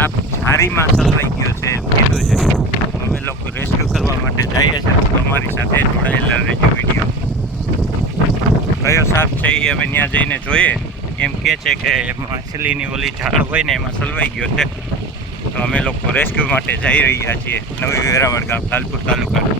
સાપ ઝારીમાં સલવાઈ ગયો છે એમ કીધું છે. અમે લોકો રેસ્ક્યુ કરવા માટે જઈએ છીએ. તો અમારી સાથે જોડાયેલા રહેજો વીડિયો કયો સાપ છે એ અમે ત્યાં જઈને જોઈએ. એમ કહે છે કે માછલીની ઓલી ઝાડ હોય ને એમાં સલવાઈ ગયો છે. તો અમે લોકો રેસ્ક્યુ માટે જઈ રહ્યા છીએ. નવી વેરાવળ ગામ, લાલપુર તાલુકા.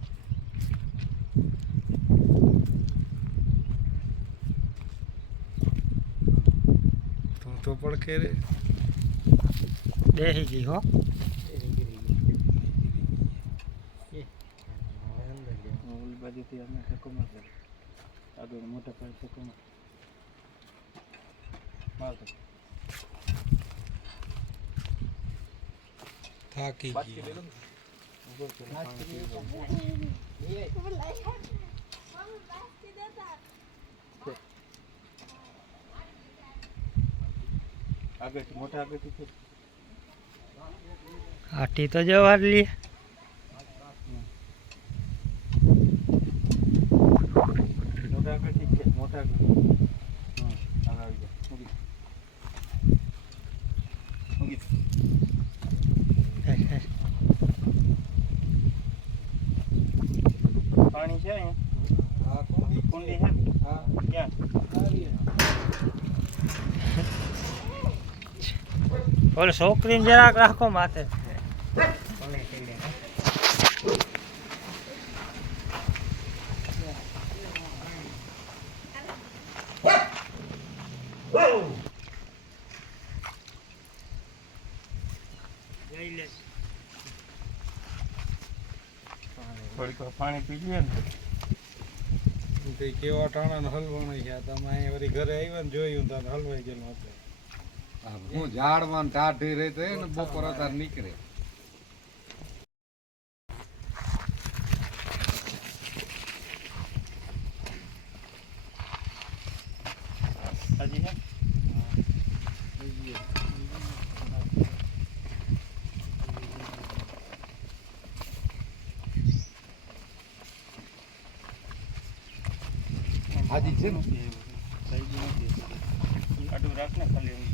તું તો પડખે રે બેસી ગઈ હો ઓલી બાજુથી અમે ધક્કો મારતો આગળ મોટા પાયે ધક્કો માર મારતો થાકી ગઈ ઉપર તો પાણી પી ગયું. આગળથી મોટા આગળથી છે આટી તો જવા લે મોટા આગળથી જ છે મોટા આગળ હમ આગળ આવી જા ઊંઘી ઊંઘી પાણી છે અહીંયા હા કુંડી કુંડી છે હા ક્યાં ઓલો છોકરીને જરાક રાખો માથે. થોડીક પાણી પી લઈએ ને. કેવા ટાણા હલવાણા છે. તમે અહીંયા વળી ઘરે આવ્યા ને જોયું તો હલવાઈ ગયેલું હતું. હું ઝાડમાં ટાઢી રહી તો ને બપોર અત્યારે નીકળે હજી છે હાજી છે ને? આડું રાખ ને ખાલી એમ. ખાલી. દોરી